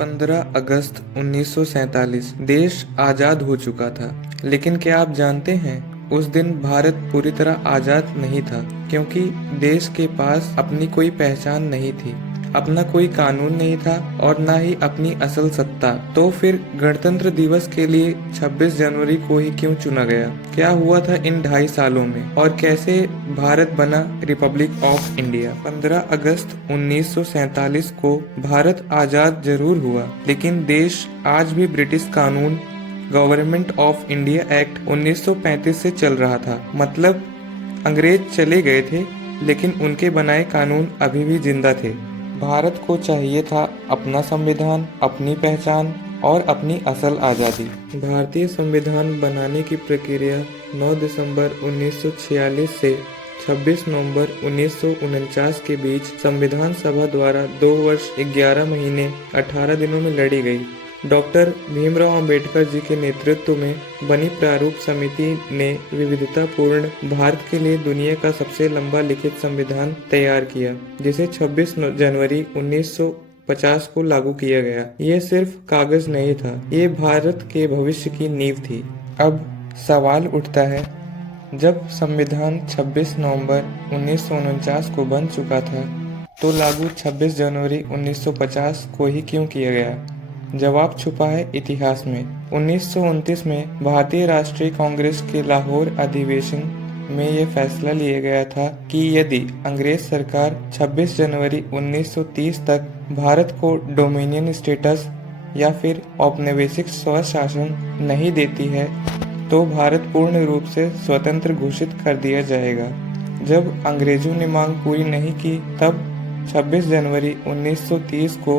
15 अगस्त 1947 देश आजाद हो चुका था। लेकिन क्या आप जानते हैं, उस दिन भारत पूरी तरह आजाद नहीं था, क्योंकि देश के पास अपनी कोई पहचान नहीं थी, अपना कोई कानून नहीं था और ना ही अपनी असल सत्ता। तो फिर गणतंत्र दिवस के लिए 26 जनवरी को ही क्यों चुना गया? क्या हुआ था इन 2.5 सालों में और कैसे भारत बना रिपब्लिक ऑफ इंडिया? 15 अगस्त 1947 को भारत आजाद जरूर हुआ, लेकिन देश आज भी ब्रिटिश कानून गवर्नमेंट ऑफ इंडिया एक्ट 1935 से चल रहा था। मतलब अंग्रेज चले गए थे, लेकिन उनके बनाए कानून अभी भी जिंदा थे। भारत को चाहिए था अपना संविधान, अपनी पहचान और अपनी असल आज़ादी। भारतीय संविधान बनाने की प्रक्रिया 9 दिसंबर 1946 से 26 नवंबर 1949 के बीच संविधान सभा द्वारा 2 वर्ष 11 महीने 18 दिनों में लड़ी गई। डॉक्टर भीमराव अंबेडकर जी के नेतृत्व में बनी प्रारूप समिति ने विविधतापूर्ण भारत के लिए दुनिया का सबसे लंबा लिखित संविधान तैयार किया, जिसे 26 जनवरी 1950 को लागू किया गया। ये सिर्फ कागज नहीं था, ये भारत के भविष्य की नींव थी। अब सवाल उठता है, जब संविधान 26 नवंबर 1949 को बन चुका था, तो लागू 26 जनवरी 1950 को ही क्यों किया गया? जवाब छुपा है इतिहास में। 1929 में भारतीय राष्ट्रीय कांग्रेस के लाहौर अधिवेशन में यह फैसला लिया गया था कि यदि अंग्रेज सरकार 26 जनवरी 1930 तक भारत को डोमिनियन स्टेटस या फिर औपनिवेशिक स्वशासन नहीं देती है, तो भारत पूर्ण रूप से स्वतंत्र घोषित कर दिया जाएगा। जब अंग्रेजों ने मांग पूरी नहीं की, तब 26 जनवरी 1930 को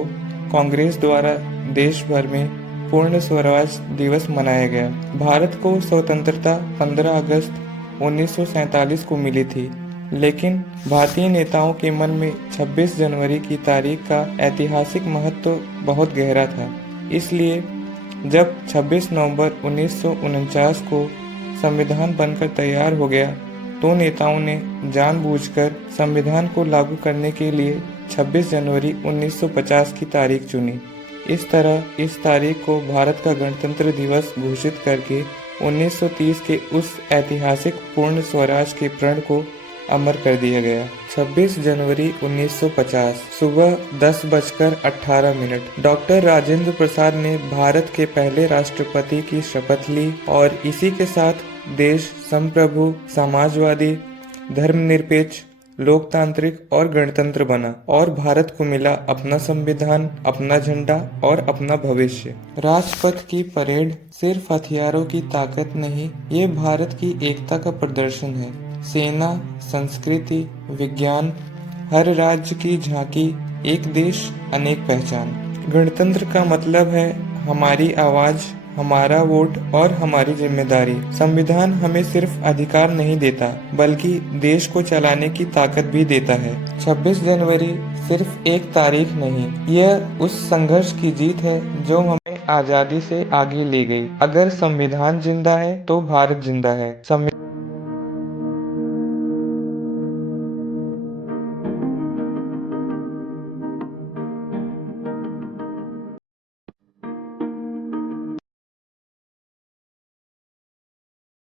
कांग्रेस द्वारा देश भर में पूर्ण स्वराज दिवस मनाया गया। भारत को स्वतंत्रता 15 अगस्त 1947 को मिली थी, लेकिन भारतीय नेताओं के मन में 26 जनवरी की तारीख का ऐतिहासिक महत्व बहुत गहरा था। इसलिए जब 26 नवंबर 1949 को संविधान बनकर तैयार हो गया, तो नेताओं ने जानबूझकर संविधान को लागू करने के लिए 26 जनवरी 1950 की तारीख चुनी। इस तरह इस तारीख को भारत का गणतंत्र दिवस घोषित करके 1930 के उस ऐतिहासिक पूर्ण स्वराज के प्रण को अमर कर दिया गया। 26 जनवरी 1950 सुबह 10:18 डॉक्टर राजेंद्र प्रसाद ने भारत के पहले राष्ट्रपति की शपथ ली और इसी के साथ देश संप्रभु, समाजवादी, धर्मनिरपेक्ष, लोकतांत्रिक और गणतंत्र बना और भारत को मिला अपना संविधान, अपना झंडा और अपना भविष्य। राजपथ की परेड सिर्फ हथियारों की ताकत नहीं, ये भारत की एकता का प्रदर्शन है। सेना, संस्कृति, विज्ञान, हर राज्य की झांकी, एक देश अनेक पहचान। गणतंत्र का मतलब है हमारी आवाज, हमारा वोट और हमारी जिम्मेदारी। संविधान हमें सिर्फ अधिकार नहीं देता, बल्कि देश को चलाने की ताकत भी देता है। 26 जनवरी सिर्फ एक तारीख नहीं, यह उस संघर्ष की जीत है जो हमें आजादी से आगे ले गई। अगर संविधान जिंदा है, तो भारत जिंदा है।